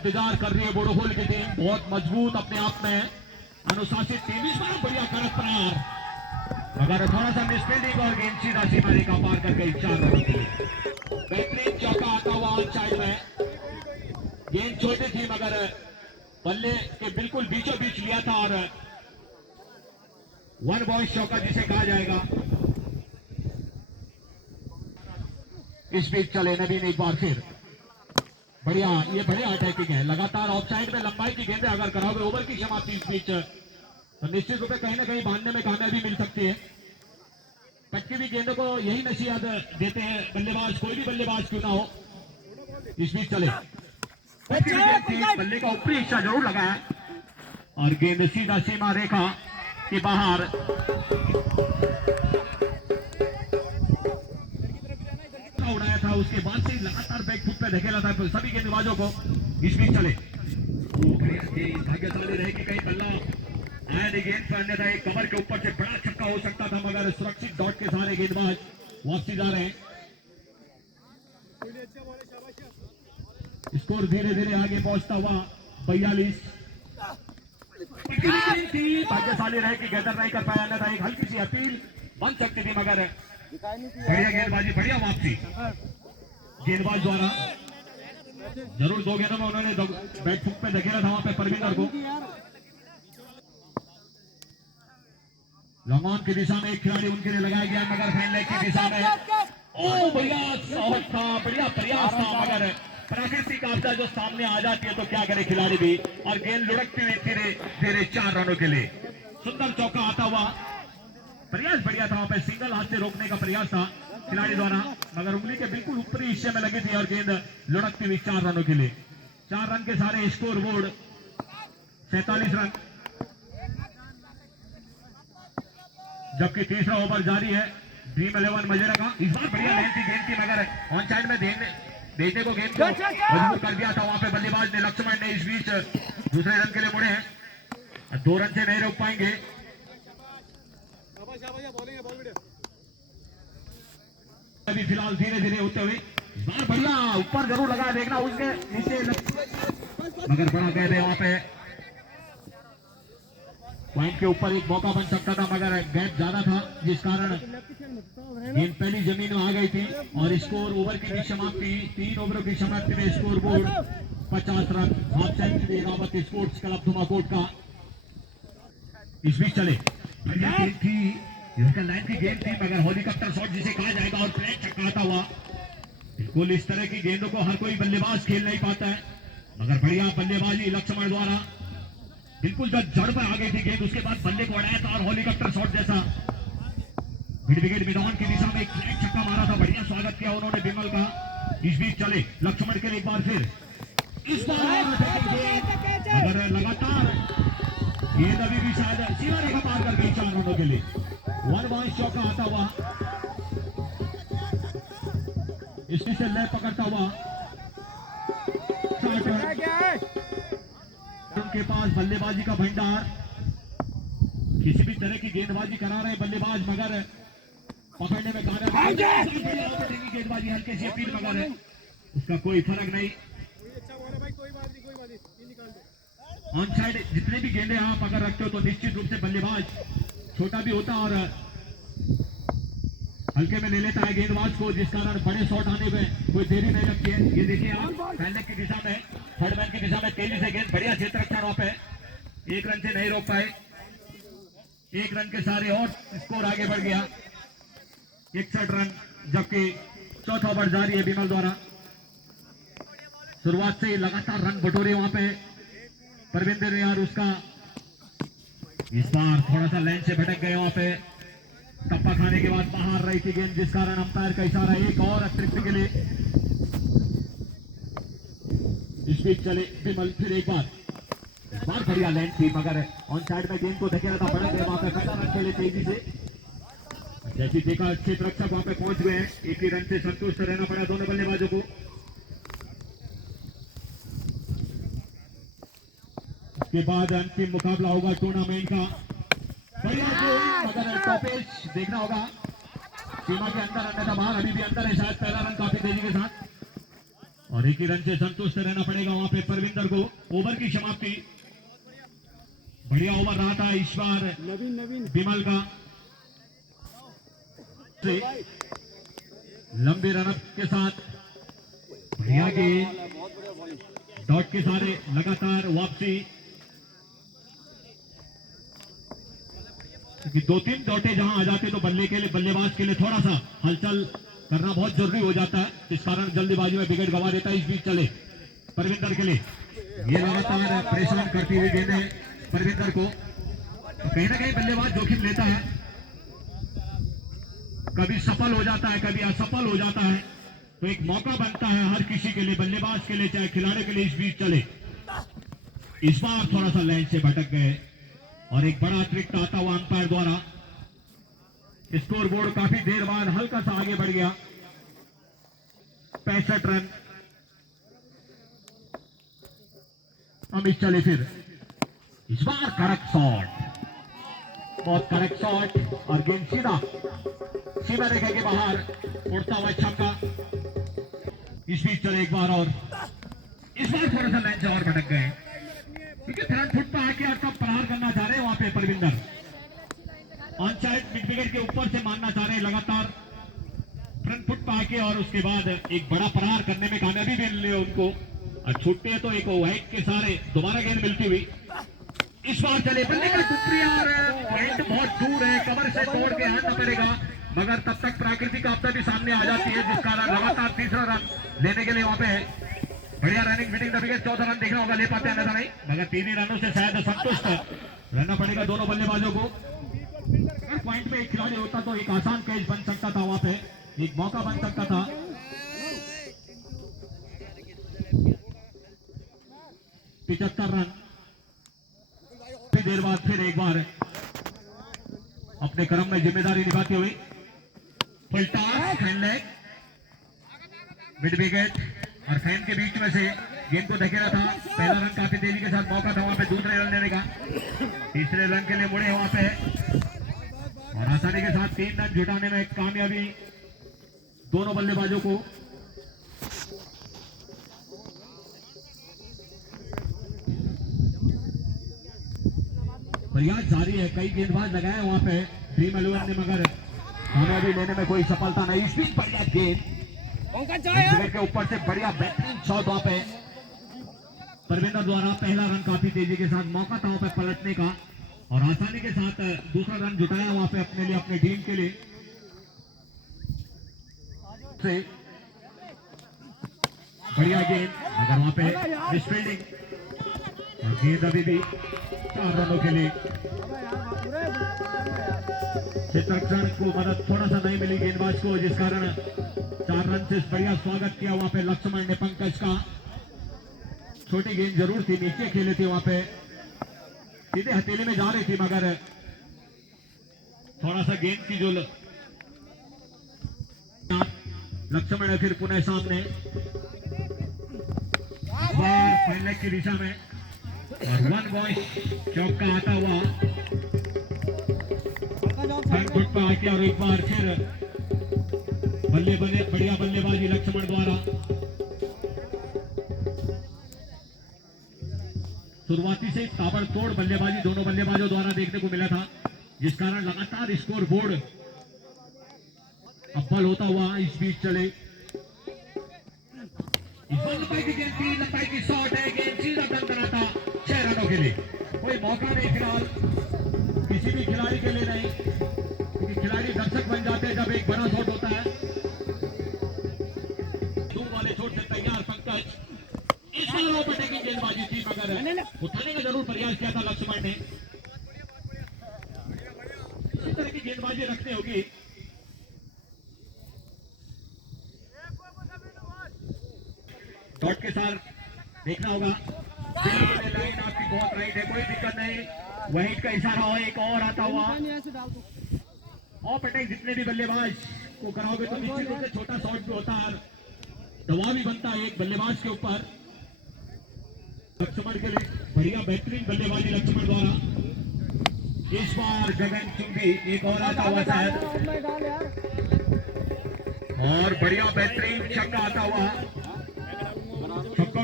इंतजार कर रही है बोडोहोल की टीम, बहुत मजबूत अपने आप में अनुशासित टीम। इस बार बढ़िया कड़क प्रहार, मगर थोड़ा सा मिसफील्डिंग और गेंद सीधा सीमा रेखा पार कर गई 4 रनों के लिए। बेहतरीन चौका आता हुआ ऑन साइड में, गेंद छोटी थी मगर बल्ले के बिल्कुल बीचों बीच लिया था और वन बॉय चौका जिसे कहा जाएगा। इस बीच चले नवीन एक बार फिर, बढ़िया, ये बढ़िया अटैकिंग है, लगातार ऑफ साइड में लंबाई की गेंदें अगर कराओगे ओवर की समाप्ति इस बीच तो निश्चित रूप से कहीं ना कहीं बांधने में कामयाबी मिल सकती है। कटकी भी गेंदों को यही नसीहत देते हैं बल्लेबाज, कोई भी बल्लेबाज क्यों ना हो। इस बीच चले, बल्ले का ऊपरी हिस्सा जरूर लगा है और गेंद सीधा सीमा रेखा के बाहर। उड़ाया था, उसके बाद से लगातार बैक फुट पे धकेला था सभी गेंदबाजों को। इस बीच चले, भाग्यशाली रहे कि कहीं बल्ला आया नहीं गेंद पर, अन्यथा एक कमर के ऊपर से बड़ा छक्का हो सकता था, मगर सुरक्षित डॉट के सारे गेंदबाज वापसी जा रहे हैं। स्कोर धीरे धीरे आगे पहुंचता हुआ 42। भाग्यशाली रहे कि गैदर नहीं कर पाया, अन्यथा एक हल्की सी अपील बन सकती थी, मगर बढ़िया गेंदबाजी, बढ़िया वापसी गेंदबाज द्वारा। जरूर दो गेंदों में उन्होंने बैट फुक पे धकेला था वहां पे परविंदर को। लॉन्ग ऑन की दिशा में एक खिलाड़ी उनके लिए लगाया गया, मगर फैन लेग की दिशा में ओ बढ़िया शॉट था, बढ़िया प्रयास था, मगर प्राकृतिक आपदा जो सामने आ जाती है तो क्या करे खिलाड़ी भी, और गेंद लुढ़कती हुई धीरे धीरे 4 रनों के लिए। सुंदर चौका आता हुआ, प्रयास बढ़िया था वहां पे, सिंगल हाथ से रोकने का प्रयास था खिलाड़ी द्वारा, मगर उंगली के बिल्कुल ऊपरी हिस्से में लगी थी और गेंद लुढ़कती हुई 4 रनों के लिए। 4 रन के सारे स्कोर बोर्ड 47 रन, जबकि तीसरा ओवर जारी है ड्रीम 11 मजेरा का। इस बार बढ़िया लेंथ थी गेंद की, मगर ऑन साइड में देखने को गेंद को मजबूर कर दिया था वहां पे बल्लेबाज ने, लक्ष्मण ने। इस बीच दूसरे रन के लिए मुड़े हैं, 2 रन से नहीं रोक पाएंगे। अभी फिलहाल धीरे धीरे होते हुए इस बार बढ़िया ऊपर जरूर लगा, देखना उसके नीचे मगर बड़ा गए थे वहां पे, पॉइंट के ऊपर एक मौका बन सकता था, मगर गैप ज्यादा था जिस कारण गेंद पहली जमीन में आ गई थी। और स्कोर ओवर की समाप्ति, 3 ओवरों की समाप्ति में score board 50 run. Half century Rawat sports club Dhumakot का। इस बीच चले, गेंद थी लाइन की गेंद थी, मगर हेलीकॉप्टर शॉट जिसे कहा जाएगा और प्लेन चक्काता हुआ। बिल्कुल इस तरह की गेंदों को हर कोई बल्लेबाज खेल नहीं पाता है, मगर बढ़िया बल्लेबाजी लक्ष्मण द्वारा, बिल्कुल जब जड़ पर आ गई थी गेंद, उसके बाद बल्ले को उड़ाया था और हेलीकॉप्टर शॉट जैसा मिड विकेट मिडऑन की दिशा में एक फ्लैट छक्का मारा था। बढ़िया स्वागत किया उन्होंने विमल का। इस बीच चले लक्ष्मण के लिए एक बार फिर, इस बार मगर लगातार गेंद अभी भी शायद सीमा रेखा पार कर गई 4 रनों के लिए। 1 बॉय चौका आता हुआ, इसमें से लय पकड़ता हुआ, उनके पास बल्लेबाजी का भंडार, किसी भी तरह की गेंदबाजी करा रहे बल्लेबाज, मगर पकड़ने में कामयाब गेंदबाजी हल्के सी अपील, मगर उसका कोई फर्क नहीं। ऑन साइड जितने भी गेंदे आप अगर रखते हो तो निश्चित रूप से बल्लेबाज छोटा भी होता और हल्के में ले लेता है गेंदबाज को, जिस कारण बड़े शॉट आने में कोई देरी नहीं लगती है। ये देखिए आप फैन की दिशा में, थर्ड मैन की दिशा में तेजी से गेंद, बढ़िया क्षेत्र रक्षा वहां पे, 1 रन से नहीं रोक पाए। 1 रन के सारे और स्कोर आगे बढ़ गया 61 रन, जबकि चौथा ओवर जारी है विमल द्वारा। शुरुआत से ही लगातार रन बटोरे वहां पे परविंदर ने, और उसका इस बार थोड़ा सा लाइन से भटक गए वहां पे, टप्पा खाने के बाद बाहर रही थी गेंद, जिस कारण अंपायर का इशारा एक और अतिरिक्त के लिए। इस बीच चले विमल फिर एक बार, इस बार बढ़िया लाइन थी, मगर ऑन साइड में गेंद को धकेला था, बढ़ गए वहां पे, पहला रन खेले तेजी से। जैसी देखा क्षेत्र रक्षक वहां पे पहुंच गए हैं, 1 ही रन से संतुष्ट रहना पड़ा दोनों बल्लेबाजों को। के बाद अंतिम मुकाबला होगा टूर्नामेंट का। बढ़िया मगर टॉपेज देखना होगा सीमा के अंदर, अन्यथा बाहर, अभी भी अंदर है शायद। पहला रन काफी तेजी के साथ, और एक ही रन से संतुष्ट रहना पड़ेगा वहां पे परविंदर को। ओवर की समाप्ति, बढ़िया ओवर रहा था इस बार विमल का, लंबे रनअप के साथ बढ़िया गेंद, डॉट के सारे लगातार वापसी, क्योंकि 2-3 डॉटे जहां आ जाते तो बल्लेबाज के लिए थोड़ा सा हलचल करना बहुत जरूरी हो जाता है, इस कारण जल्दीबाजी में विकेट गंवा देता है। इस बीच चले परविंदर के लिए, ये लगातार परेशान करती हुई गेंदें परविंदर को, तो कहीं ना कहीं बल्लेबाज जोखिम लेता है, कभी सफल हो जाता है कभी असफल हो जाता है, तो एक मौका बनता है हर किसी के लिए, बल्लेबाज के लिए चाहे खिलाड़ी के लिए। इस बीच चले, इस बार थोड़ा सा लाइन से भटक गए और एक बड़ा अतिरिक्त आता हुआ अंपायर द्वारा। स्कोर बोर्ड काफी देर बाद हल्का सा आगे बढ़ गया, 65 रन। अमित चले फिर, इस बार करेक्ट शॉट, बहुत करेक्ट शॉट और गेंद सीधा रेखा के बाहर उड़ता हुआ छक्का। इस बीच चले एक बार और, इस बार थोड़ा सा लाइन से और भटक गए, क्योंकि फ्रंट फुट पर आके आपका प्रहार करना चाह रहे हैं वहां पे Parvinder, on side mid wicket के ऊपर से मारना चाह रहे हैं लगातार फ्रंट फुट पर आके, और उसके बाद एक बड़ा प्रहार करने में कामयाबी मिल रही है उनको, और छूटते हैं तो एक वाइड के सारे दोबारा गेंद मिलती हुई। इस बार चले बल्ले का टुकड़ी और पॉइंट बहुत दूर है, कवर से तोड़ के आना पड़ेगा, मगर तब तक प्राकृतिक आपदा भी सामने आ जाती है, जिस कारण लगातार तीसरा रन लेने के लिए वहां पे बढ़िया रनिंग फिटिंग द विकेट। चौथा रन देखना होगा, ले पाते हैं नजर नहीं, मगर 3 ही रनों से शायद संतुष्ट रहना पड़ेगा दोनों बल्लेबाजों को। पॉइंट में एक खिलाड़ी होता तो एक आसान कैच बन सकता था, वहां पे एक मौका बन सकता था। 75 रन, फिर देर बाद फिर एक बार अपने क्रम में जिम्मेदारी निभाते हुए full toss, hand leg, mid wicket और फैन के बीच में से गेंद को धकेला था। पहला रन काफी तेजी के साथ मौका था वहां पे दूसरे रन लेने का, तीसरे रन के लिए मुड़े वहां पे और आसानी के साथ 3 रन जुटाने में कामयाबी दोनों बल्लेबाजों को। प्रयास जारी है, कई गेंदबाज लगाए वहां पे ड्रीम 11 ने, मगर कामयाबी लेने में कोई सफलता नहीं। इस बीच बढ़िया गेंद के ऊपर से बढ़िया बेहतरीन शॉट वहां पे परविंदर द्वारा, पहला रन काफी तेजी के साथ मौका था वहां पे पलटने का, और आसानी के साथ दूसरा रन जुटाया वहां पे अपने लिए, अपने टीम के लिए। से बढ़िया गेंद, मगर वहां पे मिसफील्डिंग, और गेंद अभी भी 4 रनों के लिए। चित्रक्षण को मदद थोड़ा सा नहीं मिली गेंदबाज को, जिस कारण 4 रन से बढ़िया स्वागत किया वहां पे लक्ष्मण ने पंकज का। छोटी गेंद जरूर थी, नीचे खेले थे वहां पे, सीधे हथेली में जा रही थी, मगर थोड़ा सा गेंद की जो लक्ष्मण है फिर पुनः सामने पहले की दिशा में, और 1 बॉल चौका आता हुआ फुट पर आके, और एक बार फिर बढ़िया बल्लेबाजी लक्ष्मण द्वारा। शुरुआती से ताबड़तोड़ बल्लेबाजी दोनों बल्लेबाजों द्वारा देखने को मिला था, जिस कारण लगातार स्कोर बोर्ड अव्वल होता हुआ। इस बीच चले, लंबाई की गेंद थी, लंबाई की शॉट है, गेंद सीधा दम बनाता 6 रनों के लिए। कोई मौका नहीं फिलहाल किसी भी खिलाड़ी के लिए नहीं, क्योंकि खिलाड़ी दर्शक बन जाते हैं जब एक बड़ा शॉट होता है। दूर वाले छोड़ से तैयार पंकज, इस बार ओवरटेकिंग गेंदबाजी थी, मगर उठाने का जरूर प्रयास किया था लक्ष्मण ने। इसी तरह की गेंदबाजी रखनी होगी। डॉट के साथ देखना होगा, लाइन आपकी बहुत राइट है, कोई दिक्कत नहीं। वाइट का इशारा हो, एक और आता हुआ ऑफ अटैक। जितने भी बल्लेबाज को कराओगे तो निश्चित रूप से छोटा शॉट भी होता है, दबाव भी बनता है एक बल्लेबाज के ऊपर। लक्ष्मण के लिए बढ़िया बेहतरीन बल्लेबाजी लक्ष्मण द्वारा। इस बार गगन चुंबी एक और आता हुआ शायद, और बढ़िया बेहतरीन छक्का आता हुआ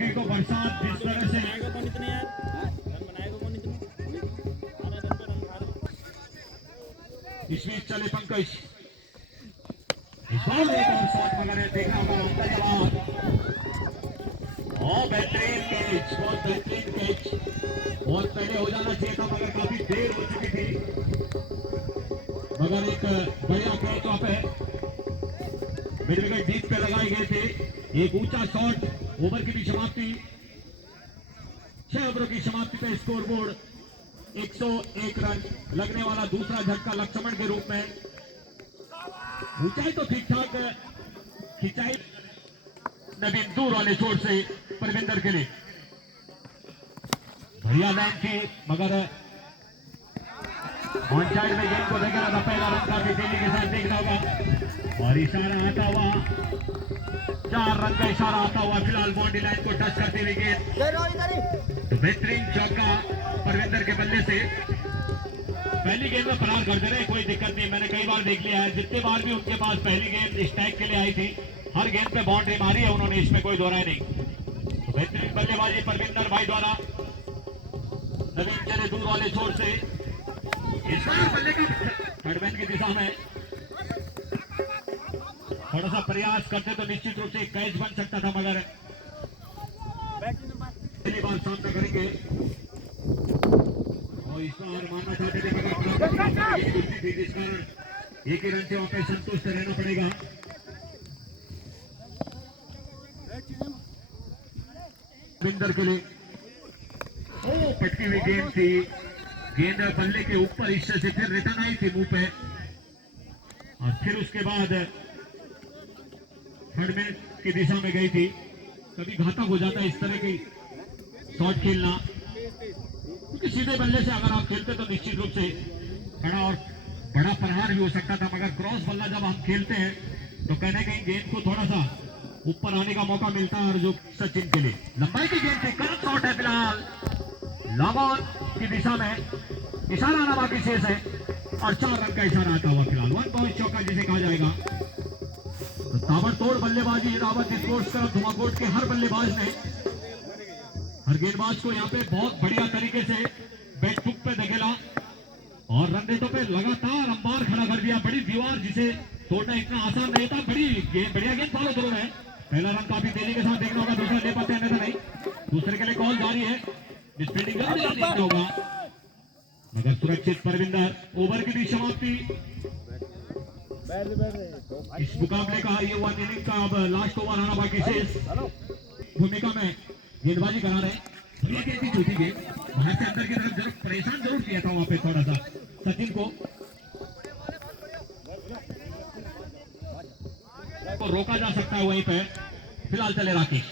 देखिए को बरसात जिस तरह से इस बीच चले पंकज, इस बार एक और शॉट वगैरह देखना होगा उनका जवाब। और बेहतरीन कैच, बहुत बेहतरीन कैच, बहुत पहले हो जाना चाहिए था मगर काफी देर हो चुकी थी, मगर एक बढ़िया कैच वहां पे मिड विकेट डीप पे लगाए गए थे। एक ऊंचा शॉट, ओवर की भी समाप्ति, 6 ओवरों की समाप्ति पे स्कोर बोर्ड 101 रन, लगने वाला दूसरा झटका लक्ष्मण के रूप में। ऊंचाई तो ठीक ठाक, खिंचाई नवीन दूर वाले छोर से परविंदर के लिए बढ़िया लाइन थी, मगर ऑन साइड में गेंद को देखना था, पहला रन काफी तेजी के साथ देखना होगा और इशारा आता हुआ, 4 रन का इशारा आता हुआ फिलहाल बाउंड्री लाइन को टच करते हुए गेंद, तो बेहतरीन चौका परविंदर के बल्ले से। पहली गेंद में फरार कर दे रहे, कोई दिक्कत नहीं, मैंने कई बार देख लिया है, जितने बार भी उनके पास पहली गेंद स्ट्राइक के लिए आई थी हर गेंद पे बाउंड्री मारी है उन्होंने, इसमें कोई दोहराई नहीं। तो बेहतरीन बल्लेबाजी परविंदर भाई द्वारा, नवीन चले दूर वाले छोर से, इस बार बल्ले का थर्डमैन की दिशा में थोड़ा सा प्रयास करते तो निश्चित रूप से कैच बन सकता था, मगर पहली बार सामना करेंगे और इस बार मानना चाहते थे मगर जिस कारण एक ही रन से वहां पे संतुष्ट रहना पड़ेगा। बिंदर के लिए पटकी हुई गेंद थी, गेंद बल्ले के ऊपर हिस्से से फिर रिटर्न आई थी मुंह पे और फिर उसके बाद थर्डमैन की दिशा में गई थी। कभी घातक हो जाता है इस तरह की शॉट खेलना, क्योंकि सीधे बल्ले से अगर आप खेलते तो निश्चित रूप से बड़ा प्रहार भी हो सकता था, मगर क्रॉस बल्ला जब हम खेलते हैं तो कहीं ना कहीं गेंद को थोड़ा सा ऊपर आने का मौका मिलता है, और जो सचिन के लिए लंबाई की गेंद थी, करेक्ट शॉट है फिलहाल लॉन्ग ऑन की दिशा में, इशारा आना बाकी शेष है और 4 रन का इशारा आता हुआ फिलहाल 1 पॉइंट चौका जिसे कहा जाएगा। तो ताबड़तोड़ बल्लेबाजी रावत स्पोर्ट्स क्लब धुमाकोट के हर बल्लेबाज ने, हर गेंदबाज को यहाँ पे बहुत बढ़िया तरीके से बैट फुक पे धकेला और रन रेटों पे लगातार अंबार खड़ा कर दिया, बड़ी दीवार जिसे तोड़ना इतना आसान नहीं था, बढ़िया गेंद फॉलो थ्रो है। पहला रन काफी तेजी के साथ देखना होगा, दूसरा ले पाते हैं नहीं, दूसरे के लिए कॉल जारी है, फील्डिंग देखना होगा मगर सुरक्षित परविंदर। ओवर की भी समाप्ति, इस मुकाबले का ये 1 इनिंग का अब लास्ट ओवर आना बाकी शेष। भूमिका में गेंदबाजी करा रहे, बढ़िया गेंद थी, छोटी गेंद बाहर से अंदर की तरफ जरूर परेशान जरूर किया था वहां पे थोड़ा सा सचिन को रोका जा सकता है वहीं पे। फिलहाल चले राकेश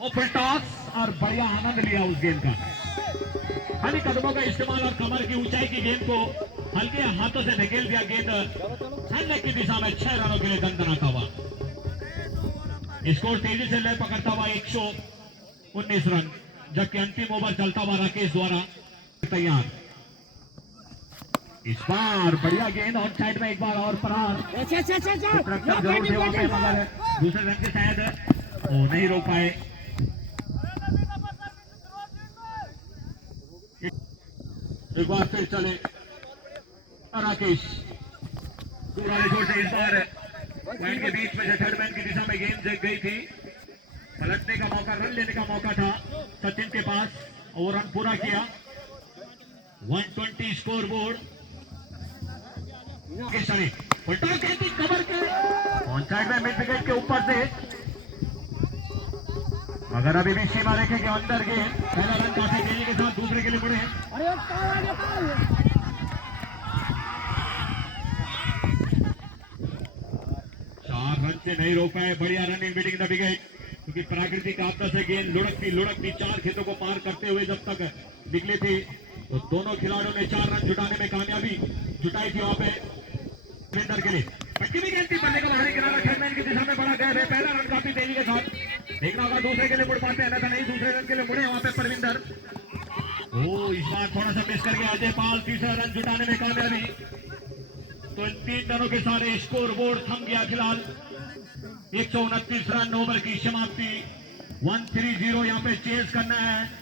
और फुल टॉस और बढ़िया आनंद लिया उस गेंद का, हल्के कदमों का इस्तेमाल और कमर की ऊंचाई की गेंद को हल्के हाथों से धकेल दिया, गेंद छानने की दिशा में 6 रनों के लिए दंदनाता हुआ। स्कोर तेजी से ले पकड़ता हुआ 119 रन, जबकि अंतिम ओवर चलता हुआ राकेश द्वारा तैयार। इस बार बढ़िया गेंद ऑन साइड में एक बार और प्रहार, जरूर थे वहां पे मगर दूसरे रन के शायद वो नहीं रोक पाए। एक बार फिर चले राकेश वाले छोर से, इस बार पॉइंट के बीच में से थर्डमैन की दिशा में गेंद गई थी, पलटने का मौका, रन लेने का मौका था सचिन के पास और रन पूरा किया। 120 स्कोर बोर्ड, कवर के ऑन साइड में मिड विकेट के ऊपर से, मगर अभी भी सीमा रेखे के अंदर के पहला रन काफी तेजी के साथ दूसरे के लिए मुड़े हैं। 4 रन से नहीं रोक पाए, बढ़िया run in beating the wicket, क्योंकि प्राकृतिक आपदा से गेंद लुढ़कती 4 खेतों को पार करते हुए जब तक निकले थे तो दोनों खिलाड़ियों ने 4 रन जुटाने में कामयाबी जुटाई थी। वहां पे के लिए पटकी भी गेंद थी, बल्ले का बाहरी किनारा थर्डमैन की दिशा में बड़ा गैप है, पहला रन काफी तेजी के साथ देखना होगा, दूसरे के लिए मुड़ पाते हैं नहीं, दूसरे रन के लिए मुड़े वहां पे परविंदर। इस बार थोड़ा सा मिस करके अजय पाल तीसरा रन जुटाने में कामयाबी, तो इन 3 रनों के सारे स्कोर बोर्ड थम गया फिलहाल 129 रन, ओवर की समाप्ति 130 यहाँ पे चेस करना है